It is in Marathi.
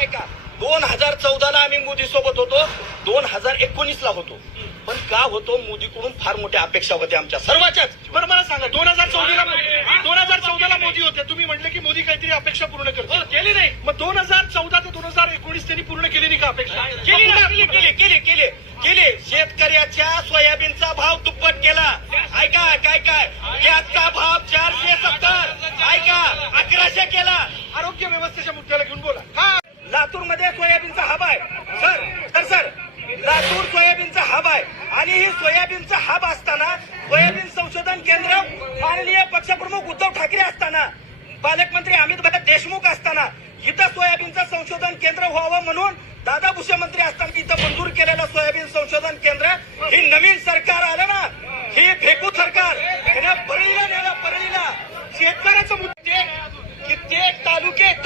आहे का? 2014ला आम्ही मोदी सोबत होतो, 2019ला होतो, पण का होतो? मोदीकडून फार मोठ्या अपेक्षा होत्या आमच्या सर्वांच्याच. बरं मला सांगा 2014ला मोदी होते, तुम्ही म्हटले की मोदी काहीतरी अपेक्षा पूर्ण करते, केली नाही. मग 2014 ते 2019 त्यांनी पूर्ण केली नाही का अपेक्षा? केली. शेतकऱ्याच्या सोयाबीनचा भाव दुप्पट केला. ऐका काय गॅसचा भाव 470, ऐका 1100 केला. आरोग्य व्यवस्थेच्या मुद्द्याला घेऊन बोला. लातूरमध्ये सोयाबीनचा हब आहे सर लातूर सोयाबीनचा हब आहे, आणि ही सोयाबीनचा हब असताना, सोयाबीन संशोधन केंद्र माननीय पक्षप्रमुख उद्धव ठाकरे असताना, पालकमंत्री अमित देशमुख असताना, इथं सोयाबीनचं संशोधन केंद्र व्हावं म्हणून दादा भुसे मंत्री असताना इथं मंजूर केलेलं सोयाबीन संशोधन केंद्र, ही नवीन सरकार आलं ना, ही फेकू सरकार परळीला नेलं. परळीला शेतकऱ्याचं मुद्दे कित्येक तालुक्यामध्ये